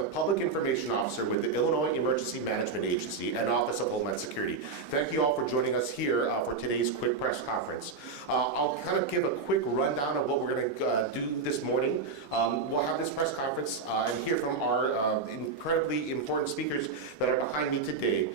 the Public Information Officer with the Illinois Emergency Management Agency and Office of Homeland Security. Thank you all for joining us here for today's quick press conference. I'll kind of give a quick rundown of what we're going to do this morning. We'll have this press conference and hear from our incredibly important speakers that are behind me today.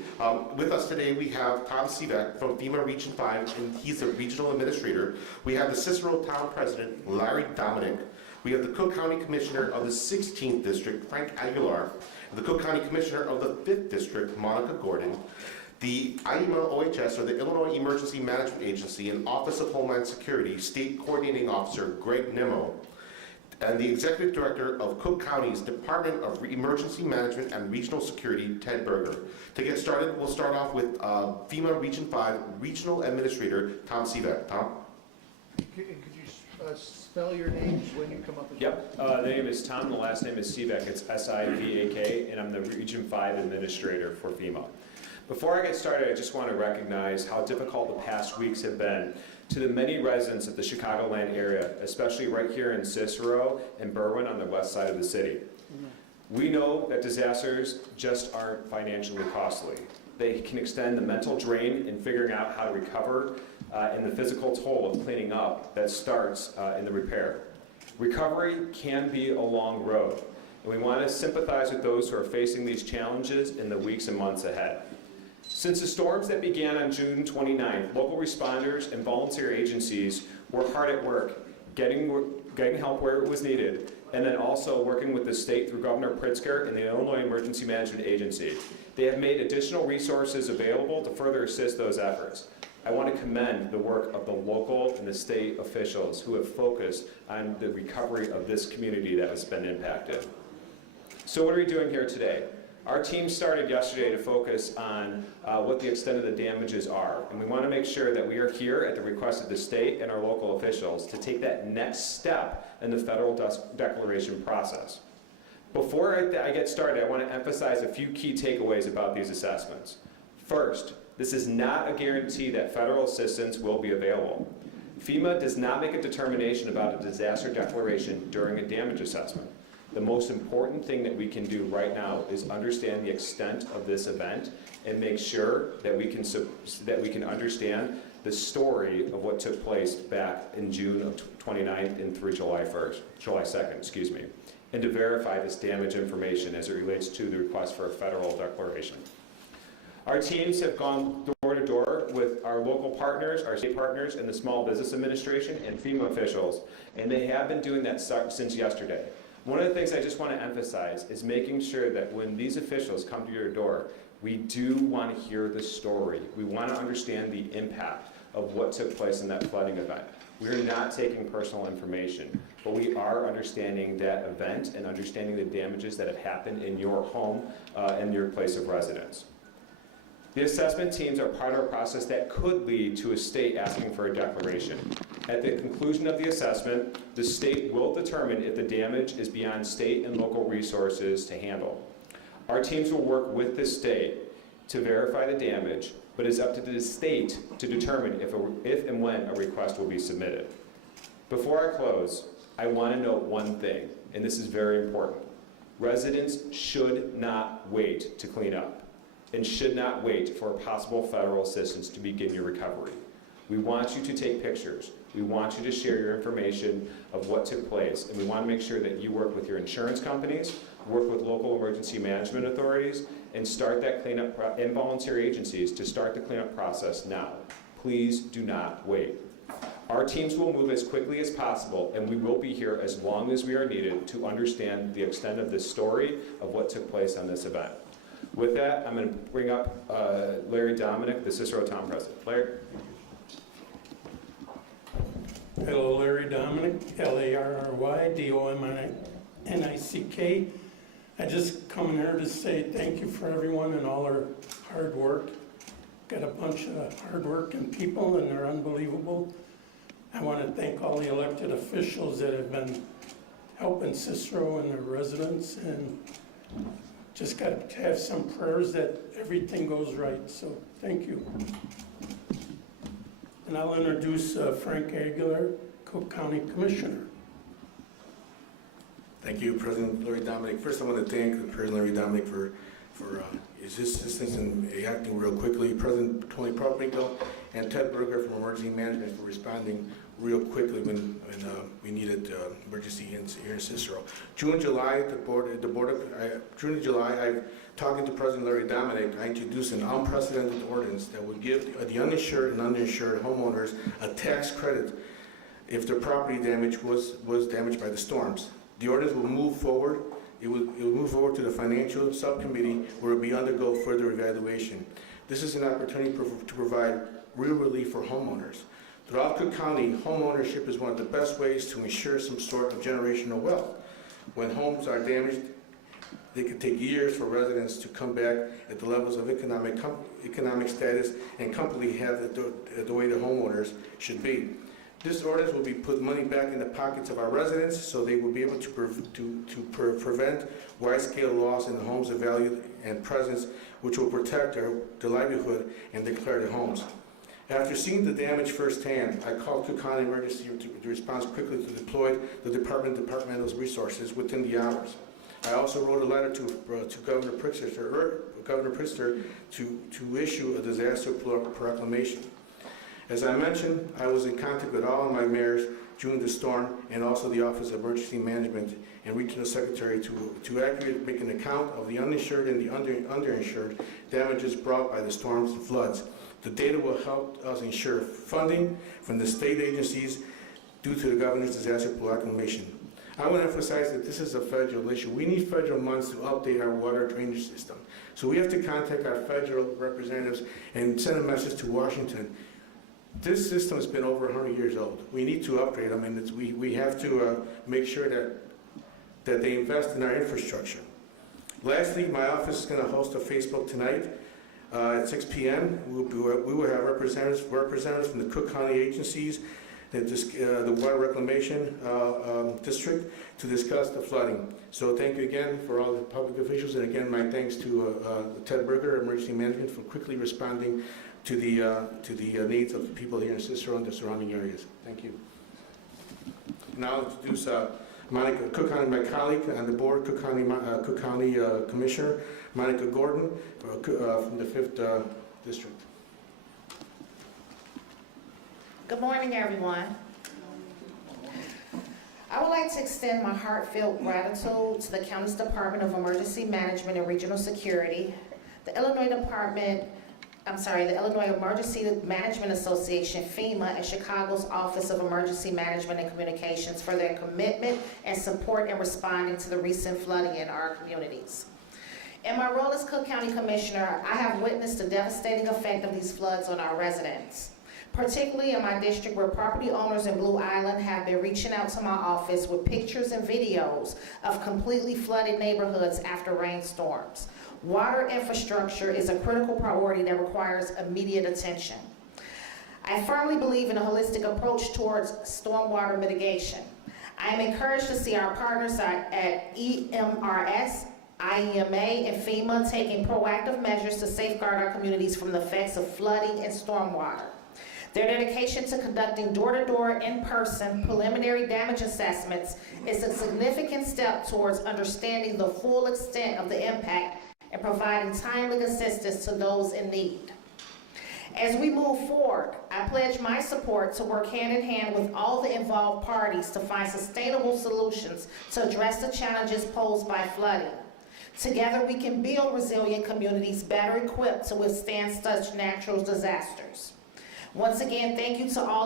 With us today we have Tom Sivek from FEMA Region 5, and he's the Regional Administrator. We have the Cicero Town President, Larry Dominick. We have the Cook County Commissioner of the 16th District, Frank Aguilar, the Cook County Commissioner of the 5th District, Monica Gordon, the IEMA OHS, or the Illinois Emergency Management Agency, and Office of Homeland Security State Coordinating Officer Greg Nimmo, and the Executive Director of Cook County's Department of Emergency Management and Regional Security, Ted Berger. To get started, we'll start off with FEMA Region 5 Regional Administrator Tom Sivek. Tom? Could you spell your names when you come up? Yep, the name is Tom, the last name is Sivek, it's S-I-V-A-K, and I'm the Region 5 Administrator for FEMA. Before I get started, I just want to recognize how difficult the past weeks have been to the many residents of the Chicagoland area, especially right here in Cicero and Berwyn on the west side of the city. We know that disasters just aren't financially costly. They can extend the mental drain in figuring out how to recover and the physical toll of cleaning up that starts in the repair. Recovery can be a long road, and we want to sympathize with those who are facing these challenges in the weeks and months ahead. Since the storms that began on June 29th, local responders and volunteer agencies were hard at work, getting help where it was needed, and then also working with the state through Governor Pritzker and the Illinois Emergency Management Agency. They have made additional resources available to further assist those efforts. I want to commend the work of the local and the state officials who have focused on the recovery of this community that has been impacted. So what are we doing here today? Our team started yesterday to focus on what the extent of the damages are, and we want to make sure that we are here at the request of the state and our local officials to take that next step in the federal declaration process. Before I get started, I want to emphasize a few key takeaways about these assessments. First, this is not a guarantee that federal assistance will be available. FEMA does not make a determination about a disaster declaration during a damage assessment. The most important thing that we can do right now is understand the extent of this event and make sure that we can understand the story of what took place back in June of 29th and through July 2nd, excuse me, and to verify this damage information as it relates to the request for a federal declaration. Our teams have gone door to door with our local partners, our state partners, and the Small Business Administration and FEMA officials, and they have been doing that since yesterday. One of the things I just want to emphasize is making sure that when these officials come to your door, we do want to hear the story. We want to understand the impact of what took place in that flooding event. We're not taking personal information, but we are understanding that event and understanding the damages that have happened in your home and your place of residence. The assessment teams are part of a process that could lead to a state asking for a declaration. At the conclusion of the assessment, the state will determine if the damage is beyond state and local resources to handle. Our teams will work with the state to verify the damage, but it's up to the state to determine if and when a request will be submitted. Before I close, I want to note one thing, and this is very important. Residents should not wait to clean up and should not wait for possible federal assistance to begin your recovery. We want you to take pictures. We want you to share your information of what took place, and we want to make sure that you work with your insurance companies, work with local emergency management authorities, and start that cleanup, and volunteer agencies to start the cleanup process now. Please do not wait. Our teams will move as quickly as possible, and we will be here as long as we are needed to understand the extent of the story of what took place on this event. With that, I'm going to bring up Larry Dominick, the Cicero Town President. Larry. Hello, Larry Dominick, Larry Dominick. I just come here to say thank you for everyone and all our hard work. Got a bunch of hard-working people, and they're unbelievable. I want to thank all the elected officials that have been helping Cicero and their residents, and just got to have some prayers that everything goes right, so thank you. And I'll introduce Frank Aguilar, Cook County Commissioner. Thank you, President Larry Dominic. First, I want to thank President Larry Dominic for his assistance in acting real quickly, President Tony Propico, and Ted Berger from Emergency Management for responding real quickly when we needed emergency here in Cicero. June and July, I've talking to President Larry Dominic, I introduced an unprecedented ordinance that would give the uninsured and underinsured homeowners a tax credit if their property damage was damaged by the storms. The ordinance will move forward. It will move forward to the financial subcommittee where it will be undergo further evaluation. This is an opportunity to provide real relief for homeowners. Throughout Cook County, home ownership is one of the best ways to ensure some sort of generational wealth. When homes are damaged, they can take years for residents to come back at the levels of economic status and completely have the way the homeowners should be. This ordinance will be put money back in the pockets of our residents so they will be able to prevent wide-scale loss in the homes of value and presence, which will protect their livelihood and declare their homes. After seeing the damage firsthand, I called Cook County Emergency to respond quickly to deploy the departmental resources within the hours. I also wrote a letter to Governor Pritzker to issue a disaster proclamation. As I mentioned, I was in contact with all of my mayors during the storm and also the Office of Emergency Management and Regional Secretary to accurately make an account of the uninsured and the underinsured damages brought by the storms and floods. The data will help us ensure funding from the state agencies due to the Governor's disaster proclamation. I want to emphasize that this is a federal issue. We need federal funds to update our water drainage system. So we have to contact our federal representatives and send a message to Washington. This system has been over 100 years old. We need to upgrade them, and we have to make sure that they invest in our infrastructure. Lastly, my office is going to host a Facebook tonight at 6 p.m. We will have representatives from the Cook County agencies, the Water Reclamation District, to discuss the flooding. So thank you again for all the public officials, and again, my thanks to Ted Berger, Emergency Management, for quickly responding to the needs of the people here in Cicero and the surrounding areas. Thank you. Now I'll introduce Monica Cook County, my colleague on the board, Cook County Commissioner Monica Gordon from the 5th District. Good morning, everyone. I would like to extend my heartfelt gratitude to the county's Department of Emergency Management and Regional Security, the Illinois Emergency Management Association, FEMA, and Chicago's Office of Emergency Management and Communications for their commitment and support in responding to the recent flooding in our communities. In my role as Cook County Commissioner, I have witnessed the devastating effect of these floods on our residents, particularly in my district where property owners in Blue Island have been reaching out to my office with pictures and videos of completely flooded neighborhoods after rainstorms. Water infrastructure is a critical priority that requires immediate attention. I firmly believe in a holistic approach towards stormwater mitigation. I am encouraged to see our partners at EMRS, IEMA, and FEMA taking proactive measures to safeguard our communities from the effects of flooding and stormwater. Their dedication to conducting door-to-door, in-person preliminary damage assessments is a significant step towards understanding the full extent of the impact and providing timely assistance to those in need. As we move forward, I pledge my support to work hand in hand with all the involved parties to find sustainable solutions to address the challenges posed by flooding. Together, we can build resilient communities better equipped to withstand such natural disasters. Once again, thank you to all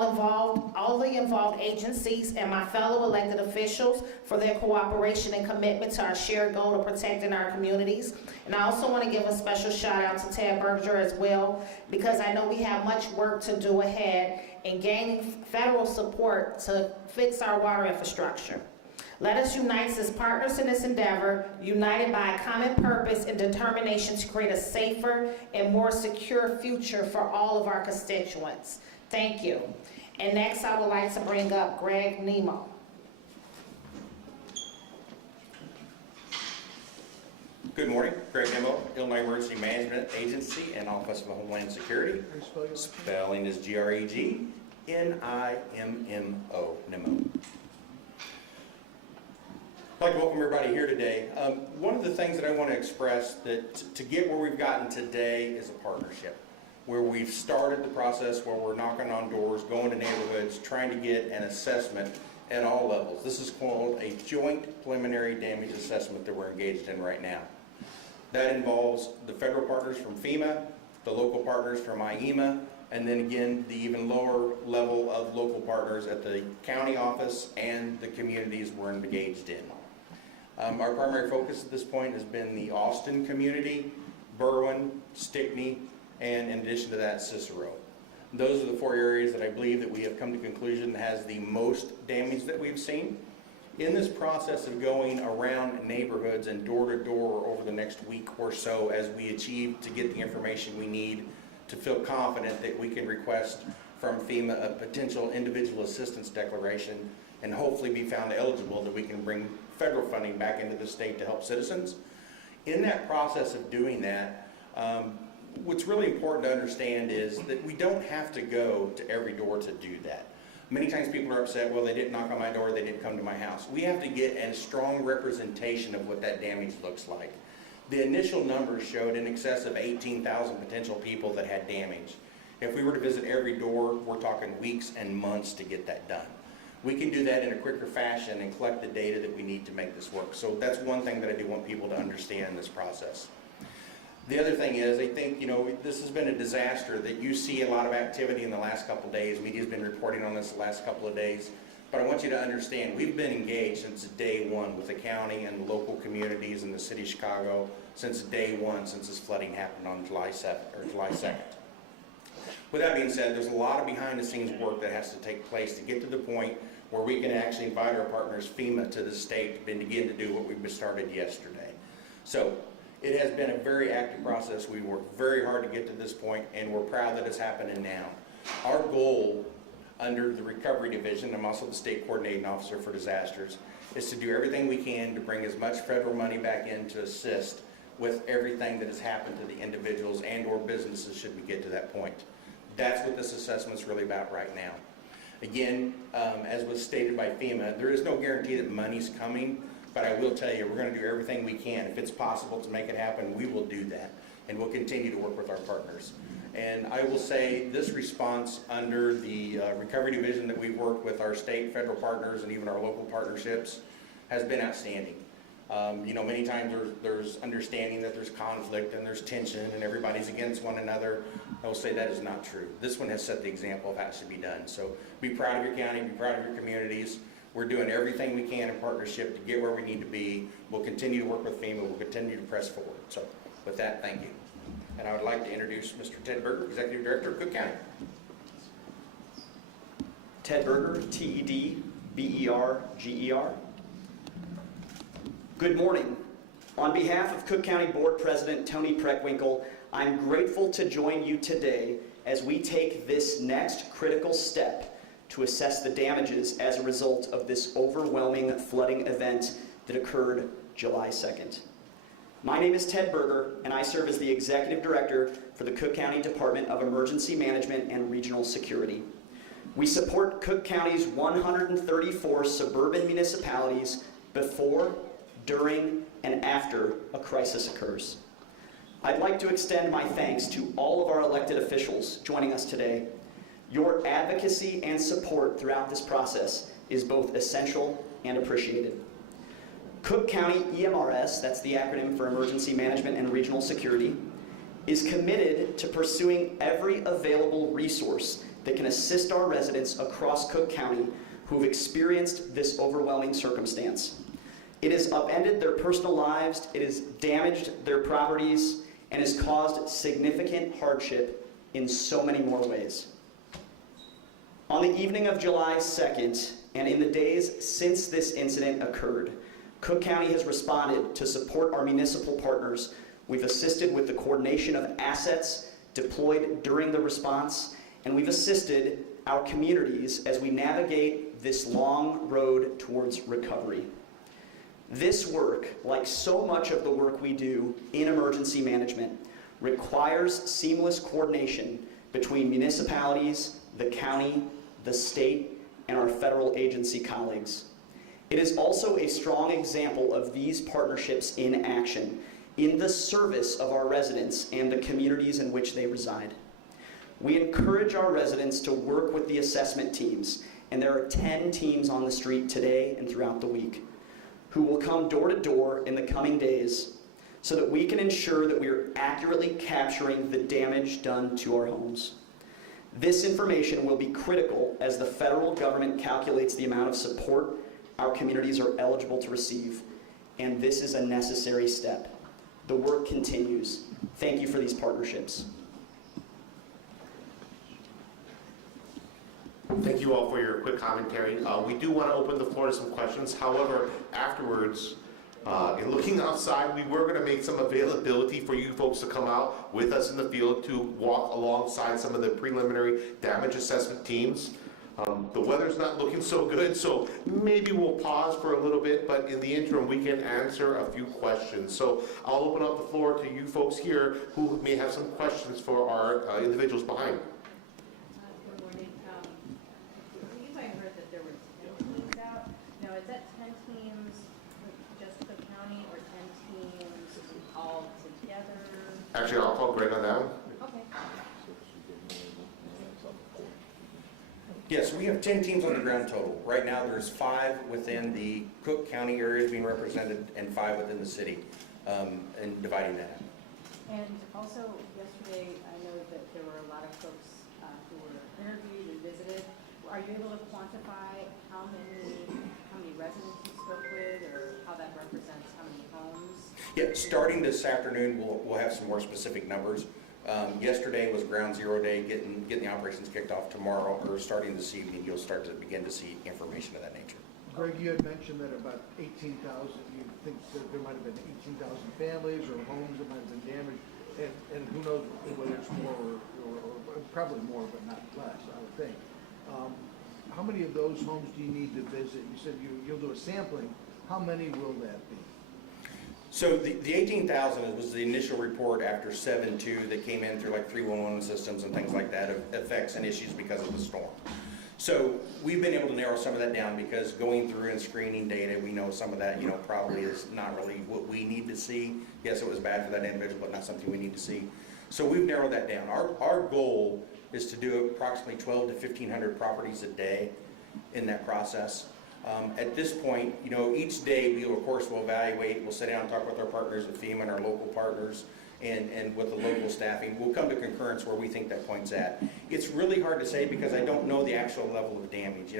the involved agencies and my fellow elected officials for their cooperation and commitment to our shared goal of protecting our communities. And I also want to give a special shout out to Ted Berger as well, because I know we have much work to do ahead in gaining federal support to fix our water infrastructure. Let us unite as partners in this endeavor, united by a common purpose and determination to create a safer and more secure future for all of our constituents. Thank you. And next, I would like to bring up Greg Nemo. Good morning, Greg Nemo, Illinois Emergency Management Agency and Office of Homeland Security. How do you spell your last name? Spelling is G-R-E-G-N-I-M-M-O, Nemo. I'd like to welcome everybody here today. One of the things that I want to express that to get where we've gotten today is a partnership, where we've started the process where we're knocking on doors, going to neighborhoods, trying to get an assessment at all levels. This is called a joint preliminary damage assessment that we're engaged in right now. That involves the federal partners from FEMA, the local partners from IEMA, and then again, the even lower level of local partners at the county office and the communities we're engaged in. Our primary focus at this point has been the Austin community, Berwyn, Stickney, and in addition to that, Cicero. Those are the 4 areas that I believe that we have come to conclusion has the most damage that we've seen. In this process of going around neighborhoods and door to door over the next week or so as we achieve to get the information we need to feel confident that we can request from FEMA a potential individual assistance declaration and hopefully be found eligible that we can bring federal funding back into the state to help citizens. In that process of doing that, what's really important to understand is that we don't have to go to every door to do that. Many times people are upset, well, they didn't knock on my door, they didn't come to my house. We have to get a strong representation of what that damage looks like. The initial numbers showed in excess of 18,000 potential people that had damage. If we were to visit every door, we're talking weeks and months to get that done. We can do that in a quicker fashion and collect the data that we need to make this work. So that's one thing that I do want people to understand in this process. The other thing is, I think, this has been a disaster that you see a lot of activity in the last couple of days. Media's been reporting on this the last couple of days. But I want you to understand, we've been engaged since day one with the county and the local communities in the city of Chicago since day one, since this flooding happened on July 2nd. With that being said, there's a lot of behind-the-scenes work that has to take place to get to the point where we can actually invite our partners, FEMA, to the state and begin to do what we've started yesterday. So it has been a very active process. We worked very hard to get to this point, and we're proud that it's happening now. Our goal under the Recovery Division, I'm also the State Coordinating Officer for Disasters, is to do everything we can to bring as much federal money back in to assist with everything that has happened to the individuals and or businesses should we get to that point. That's what this assessment's really about right now. Again, as was stated by FEMA, there is no guarantee that money's coming, but I will tell you, we're going to do everything we can. If it's possible to make it happen, we will do that, and we'll continue to work with our partners. And I will say this response under the Recovery Division that we've worked with our state, federal partners, and even our local partnerships has been outstanding. Many times there's understanding that there's conflict and there's tension and everybody's against one another. I will say that is not true. This one has set the example of how it should be done. So be proud of your county, be proud of your communities. We're doing everything we can in partnership to get where we need to be. We'll continue to work with FEMA. We'll continue to press forward. So with that, thank you. And I would like to introduce Mr. Ted Berger, Executive Director of Cook County. Ted Berger, T-E-D-B-E-R-G-E-R. Good morning. On behalf of Cook County Board President Tony Preckwinkle, I'm grateful to join you today as we take this next critical step to assess the damages as a result of this overwhelming flooding event that occurred July 2nd. My name is Ted Berger, and I serve as the Executive Director for the Cook County Department of Emergency Management and Regional Security. We support Cook County's 134 suburban municipalities before, during, and after a crisis occurs. I'd like to extend my thanks to all of our elected officials joining us today. Your advocacy and support throughout this process is both essential and appreciated. Cook County EMRS, that's the acronym for Emergency Management and Regional Security, is committed to pursuing every available resource that can assist our residents across Cook County who've experienced this overwhelming circumstance. It has upended their personal lives, it has damaged their properties, and has caused significant hardship in so many more ways. On the evening of July 2nd, and in the days since this incident occurred, Cook County has responded to support our municipal partners. We've assisted with the coordination of assets deployed during the response, and we've assisted our communities as we navigate this long road towards recovery. This work, like so much of the work we do in emergency management, requires seamless coordination between municipalities, the county, the state, and our federal agency colleagues. It is also a strong example of these partnerships in action, in the service of our residents and the communities in which they reside. We encourage our residents to work with the assessment teams, and there are 10 teams on the street today and throughout the week, who will come door to door in the coming days so that we can ensure that we are accurately capturing the damage done to our homes. This information will be critical as the federal government calculates the amount of support our communities are eligible to receive, and this is a necessary step. The work continues. Thank you for these partnerships. Thank you all for your quick commentary. We do want to open the floor to some questions. However, afterwards, in looking outside, we were going to make some availability for you folks to come out with us in the field to walk alongside some of the preliminary damage assessment teams. The weather's not looking so good, so maybe we'll pause for a little bit, but in the interim, we can answer a few questions. So I'll open up the floor to you folks here who may have some questions for our individuals behind. Good morning. I believe I heard that there were 10 teams out. Now, is that 10 teams with just Cook County or 10 teams all together? Actually, I'll call Greg on that one. Okay. Yes, we have 10 teams on the ground total. Right now, there's 5 within the Cook County areas being represented and 5 within the city, and dividing that up. And also, yesterday, I know that there were a lot of folks who were interviewed and visited. Are you able to quantify how many residents you spoke with, or how that represents how many homes? Yeah, starting this afternoon, we'll have some more specific numbers. Yesterday was ground zero day, getting the operations kicked off tomorrow, or starting this evening, you'll start to begin to see information of that nature. Greg, you had mentioned that about 18,000, you think that there might have been 18,000 families or homes that might have been damaged, and who knows whether it's more or probably more, but not less, I would think. How many of those homes do you need to visit? You said you'll do a sampling. How many will that be? So the 18,000 was the initial report after 7/2 that came in through like 311 systems and things like that, of effects and issues because of the storm. So we've been able to narrow some of that down because going through and screening data, we know some of that, probably is not really what we need to see. Yes, it was bad for that individual, but not something we need to see. So we've narrowed that down. Our goal is to do approximately 1,200 to 1,500 properties a day in that process. At this point, each day we, of course, will evaluate, we'll sit down and talk with our partners at FEMA and our local partners and with the local staffing. We'll come to concurrence where we think that point's at. It's really hard to say because I don't know the actual level of damage.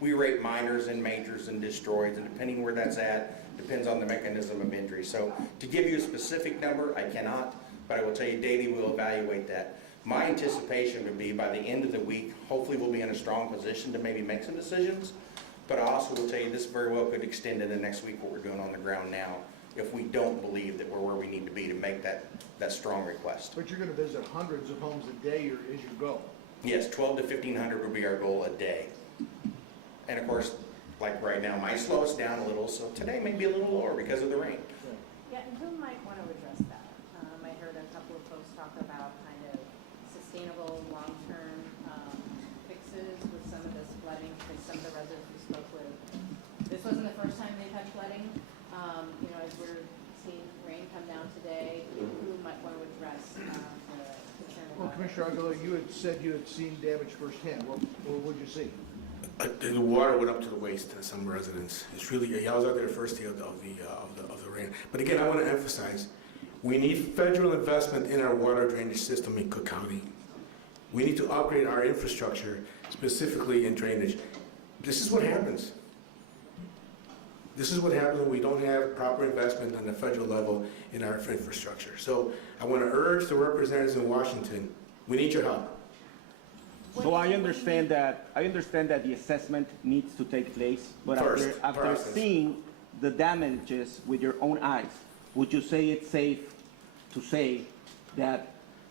We rate minors and majors and destroyed, and depending where that's at, depends on the mechanism of injury. So to give you a specific number, I cannot, but I will tell you daily we'll evaluate that. My anticipation would be by the end of the week, hopefully we'll be in a strong position to maybe make some decisions. But I also will tell you this very well could extend into next week what we're doing on the ground now if we don't believe that we're where we need to be to make that strong request. But you're going to visit hundreds of homes a day as you go. Yes, 1,200 to 1,500 would be our goal a day. And of course, like right now, might slow us down a little, so today may be a little lower because of the rain. Yeah, and who might want to address that? I heard a couple of folks talk about kind of sustainable, long-term fixes with some of this flooding, because some of the residents we spoke with, this wasn't the first time they've had flooding. As we're seeing rain come down today, who might want to address the concern about? Well, Commissioner Aguilar, you had said you had seen damage firsthand. What would you see? The water went up to the waist in some residents. It's really, I was out there the first day of the rain. But again, I want to emphasize, we need federal investment in our water drainage system in Cook County. We need to upgrade our infrastructure, specifically in drainage. This is what happens. This is what happens when we don't have proper investment on the federal level in our infrastructure. So I want to urge the representatives in Washington, we need your help. So I understand that the assessment needs to take place, but after seeing the damages with your own eyes, would you say it's safe to say that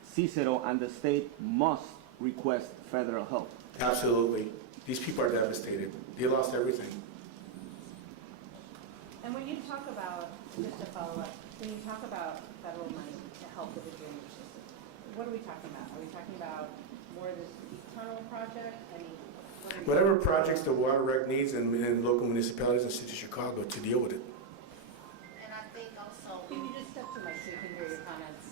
Cicero and the state must request federal help? Absolutely. These people are devastated. They lost everything. And when you talk about, just to follow up, when you talk about federal money to help with the drainage system, what are we talking about? Are we talking about more of this tunnel project? I mean, Whatever projects the water rec needs in local municipalities and city of Chicago to deal with it. And I think also, Can you just step to the mic so you can hear your comments?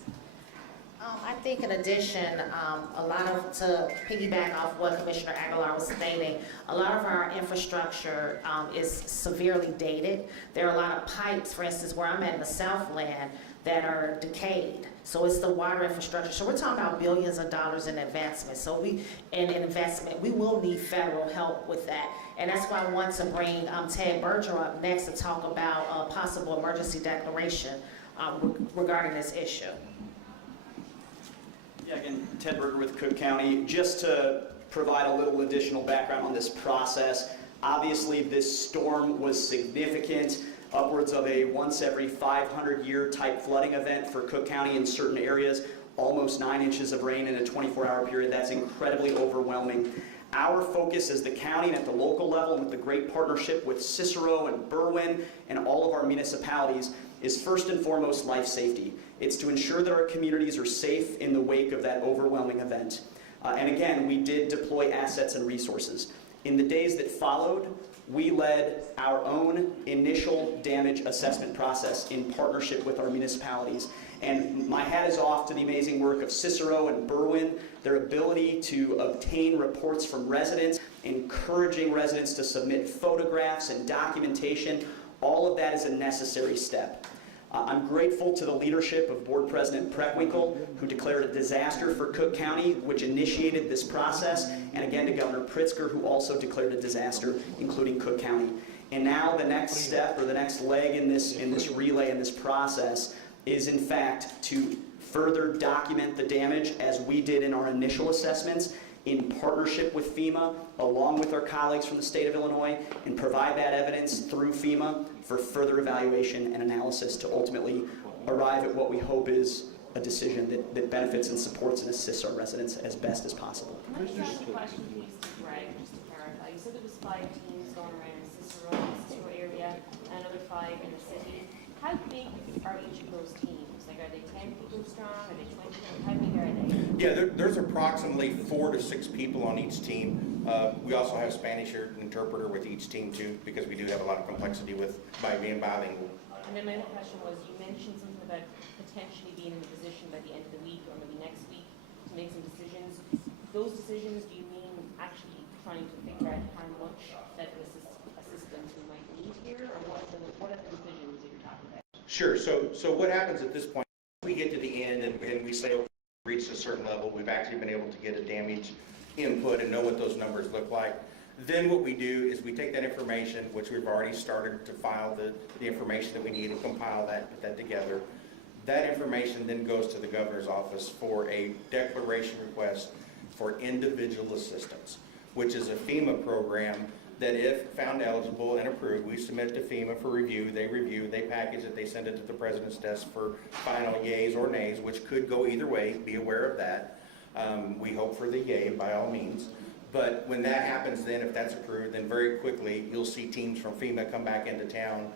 I think in addition, to piggyback off what Commissioner Aguilar was stating, a lot of our infrastructure is severely dated. There are a lot of pipes, for instance, where I'm at in the Southland, that are decayed. So it's the water infrastructure. So we're talking about billions of dollars in advancement. We will need federal help with that. And that's why I want to bring Ted Berger up next to talk about a possible emergency declaration regarding this issue. Yeah, again, Ted Berger with Cook County. Just to provide a little additional background on this process, obviously this storm was significant, upwards of a once every 500-year type flooding event for Cook County in certain areas, almost 9 inches of rain in a 24-hour period. That's incredibly overwhelming. Our focus as the county and at the local level, and with the great partnership with Cicero and Berwyn and all of our municipalities, is first and foremost life safety. It's to ensure that our communities are safe in the wake of that overwhelming event. And again, we did deploy assets and resources. In the days that followed, we led our own initial damage assessment process in partnership with our municipalities. And my hat is off to the amazing work of Cicero and Berwyn, their ability to obtain reports from residents, encouraging residents to submit photographs and documentation. All of that is a necessary step. I'm grateful to the leadership of Board President Preckwinkle, who declared a disaster for Cook County, which initiated this process, and again to Governor Pritzker, who also declared a disaster, including Cook County. And now the next step, or the next leg in this relay, in this process, is in fact to further document the damage as we did in our initial assessments, in partnership with FEMA, along with our colleagues from the state of Illinois, and provide that evidence through FEMA for further evaluation and analysis to ultimately arrive at what we hope is a decision that benefits and supports and assists our residents as best as possible. Can I just ask a question, please, to Greg, just to clarify? You said there was 5 teams going around the Cicero area, and another 5 in the city. How big are each of those teams? Like, are they 10 people strong? Are they 20? How big are they? Yeah, there's approximately 4 to 6 people on each team. We also have Spanish interpreter with each team too, because we do have a lot of complexity by being bilingual. And then my other question was, you mentioned something about potentially being in a position by the end of the week or maybe next week to make some decisions. Those decisions, do you mean actually trying to figure out how much federal assistance we might need here, or what are the decisions that you're talking about? Sure. So what happens at this point? We get to the end and we say, okay, we've reached a certain level. We've actually been able to get a damage input and know what those numbers look like. Then what we do is we take that information, which we've already started to file the information that we need and compile that, put that together. That information then goes to the governor's office for a declaration request for individual assistance, which is a FEMA program that if found eligible and approved, we submit it to FEMA for review, they package it, they send it to the president's desk for final yays or nays, which could go either way, be aware of that. We hope for the yay by all means. But when that happens then, if that's approved, then very quickly you'll see teams from FEMA come back into town.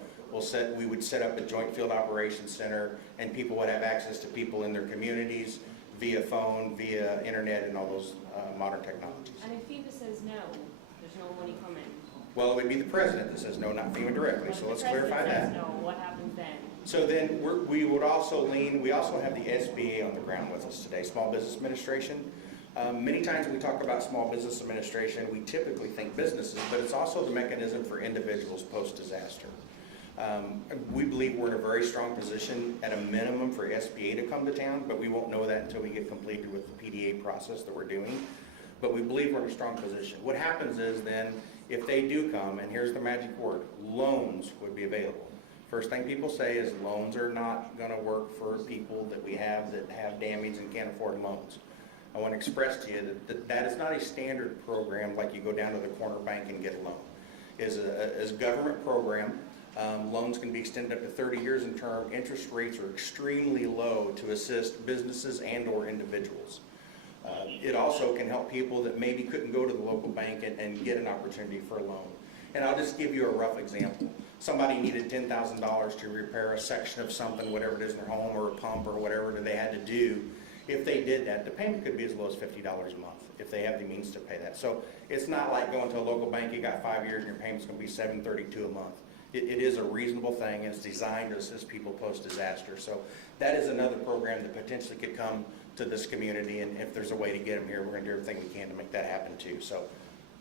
We would set up a joint field operations center, and people would have access to people in their communities via phone, via internet, and all those modern technologies. And if FEMA says no, there's no money coming. Well, it would be the president that says no, not FEMA directly, so let's clarify that. If the president says no, what happens then? So then we would also we also have the SBA on the ground with us today, Small Business Administration. Many times when we talk about Small Business Administration, we typically think businesses, but it's also the mechanism for individuals post-disaster. We believe we're in a very strong position at a minimum for SBA to come to town, but we won't know that until we get completed with the PDA process that we're doing. But we believe we're in a strong position. What happens is then, if they do come, and here's the magic word, loans would be available. First thing people say is loans are not going to work for people that we have that have damage and can't afford loans. I want to express to you that is not a standard program like you go down to the corner bank and get a loan. It's a government program. Loans can be extended up to 30 years in term. Interest rates are extremely low to assist businesses and or individuals. It also can help people that maybe couldn't go to the local bank and get an opportunity for a loan. And I'll just give you a rough example. Somebody needed $10,000 to repair a section of something, whatever it is in their home, or a pump or whatever that they had to do. If they did that, the payment could be as low as $50 a month if they have the means to pay that. So it's not like going to a local bank, you got 5 years and your payment's gonna be $732 a month. It is a reasonable thing, and it's designed to assist people post-disaster. So that is another program that potentially could come to this community, and if there's a way to get them here, we're gonna do everything we can to make that happen too. So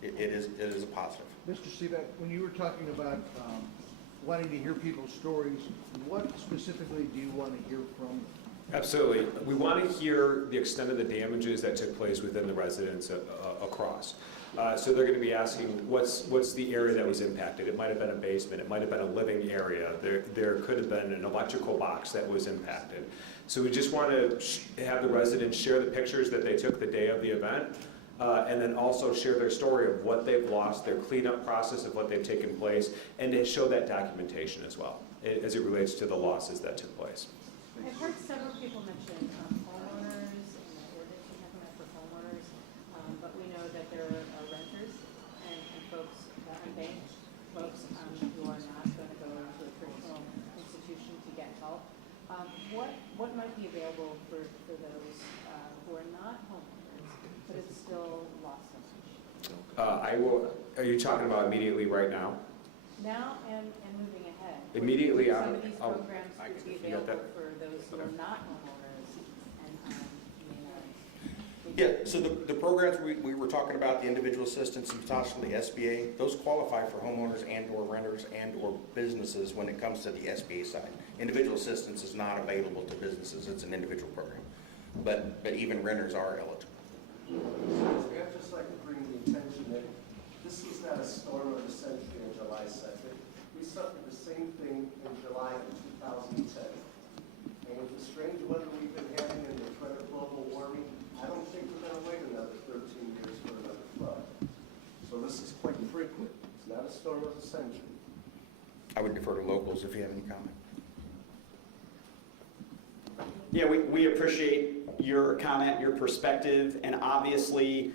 it is a positive. Mr. Seebeck, when you were talking about wanting to hear people's stories, what specifically do you want to hear from them? Absolutely. We want to hear the extent of the damages that took place within the residents across. So they're going to be asking, what's the area that was impacted? It might have been a basement. It might have been a living area. There could have been an electrical box that was impacted. So we just want to have the residents share the pictures that they took the day of the event, and then also share their story of what they've lost, their cleanup process of what they've taken place, and to show that documentation as well, as it relates to the losses that took place. I've heard several people mention homeowners, and the ordinance you're talking about for homeowners, but we know that there are renters and folks, unbanked folks who are not going to go to a traditional institution to get help. What might be available for those who are not homeowners, but have still lost something? Are you talking about immediately right now? Now and moving ahead. Immediately, Some of these programs I could be you got available that? for those who are not homeowners and Yeah, so the programs we were talking about, the individual assistance and potentially the SBA, those qualify for homeowners and or renters and or businesses when it comes to the SBA side. Individual assistance is not available to businesses, it's an individual program. But even renters are eligible. I'd just like to bring the attention that this was not a storm of the century on July 2nd. We suffered the same thing in July of 2010. And with the strange weather we've been having and the threat of global warming, I don't think we're going to wait another 13 years for another flood. So this is quite frequent. It's not a storm of the century. I would defer to locals if you have any comment. Yeah, we appreciate your comment, your perspective, and obviously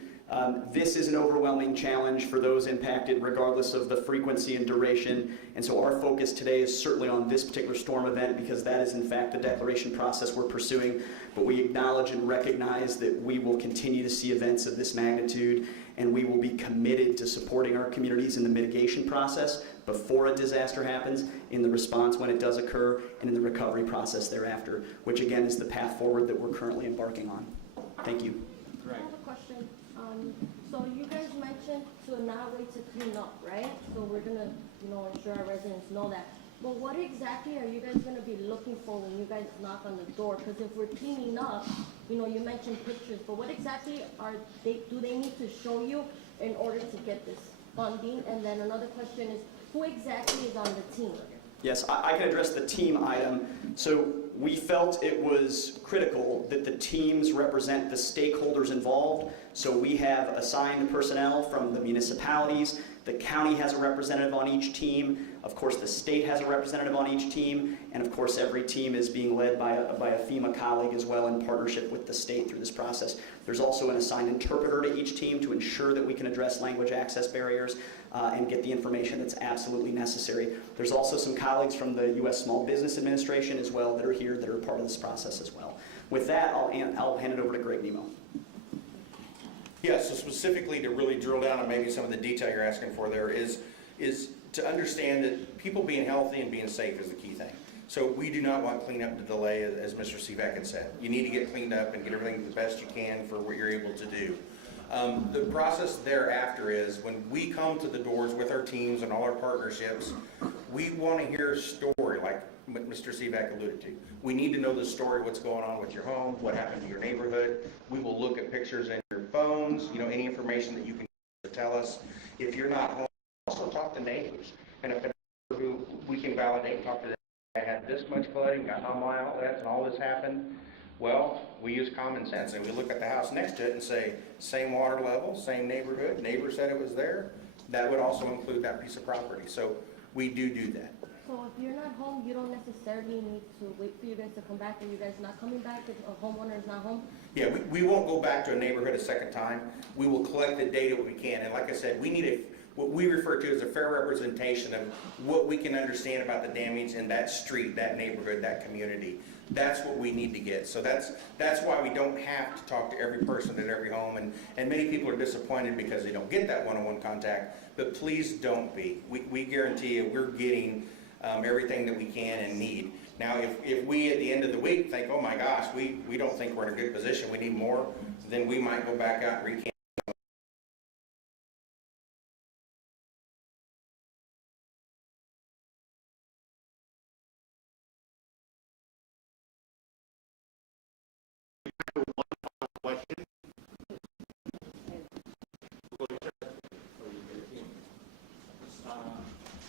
this is an overwhelming challenge for those impacted regardless of the frequency and duration. And so our focus today is certainly on this particular storm event because that is in fact the declaration process we're pursuing. But we acknowledge and recognize that we will continue to see events of this magnitude, and we will be committed to supporting our communities in the mitigation process before a disaster happens, in the response when it does occur, and in the recovery process thereafter, which again is the path forward that we're currently embarking on. Thank you. I have a question. So you guys mentioned to not wait to clean up, right? So we're gonna, ensure our residents know that. But what exactly are you guys gonna be looking for when you guys knock on the door? Because if we're cleaning up, you mentioned pictures, but what exactly do they need to show you in order to get this funding? And then another question is, who exactly is on the team? Yes, I can address the team item. So we felt it was critical that the teams represent the stakeholders involved. So we have assigned personnel from the municipalities. The county has a representative on each team. Of course, the state has a representative on each team. And of course, every team is being led by a FEMA colleague as well in partnership with the state through this process. There's also an assigned interpreter to each team to ensure that we can address language access barriers and get the information that's absolutely necessary. There's also some colleagues from the U.S. Small Business Administration as well that are here that are part of this process as well. With that, I'll hand it over to Greg Nemo. Yeah, so specifically to really drill down on maybe some of the detail you're asking for there is to understand that people being healthy and being safe is the key thing. So we do not want cleanup to delay, as Mr. Sivak had said. You need to get cleaned up and get everything the best you can for what you're able to do. The process thereafter is when we come to the doors with our teams and all our partnerships, we want to hear a story like what Mr. Sivak alluded to. We need to know the story, what's going on with your home, what happened to your neighborhood. We will look at pictures in your phones, any information that you can tell us. If you're not home, also talk to neighbors. And if who we can validate and talk to them, I had this much flooding, got on my outlets, and all this happened. Well, we use common sense and we look at the house next to it and say, same water level, same neighborhood, neighbor said it was there. That would also include that piece of property. So we do that. So if you're not home, you don't necessarily need to wait for you guys to come back. Are you guys not coming back if a homeowner is not home? Yeah, we won't go back to a neighborhood a second time. We will collect the data we can. And like I said, we need what we refer to as a fair representation of what we can understand about the damage in that street, that neighborhood, that community. That's what we need to get. So that's why we don't have to talk to every person at every home, and many people are disappointed because they don't get that one-on-one contact, but please don't be. We guarantee you we're getting everything that we can and need. Now, if we, at the end of the week, think, oh my gosh, we don't think we're in a good position, we need more, then we might go back out and recant.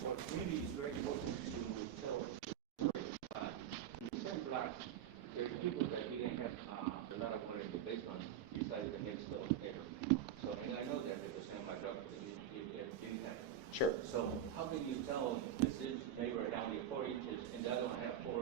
What really is very important to tell in the same block, there are people that didn't have a lot of money in the basement decided against the neighbor. So, and I know that because I'm my doctor, it didn't happen. Sure. So how can you tell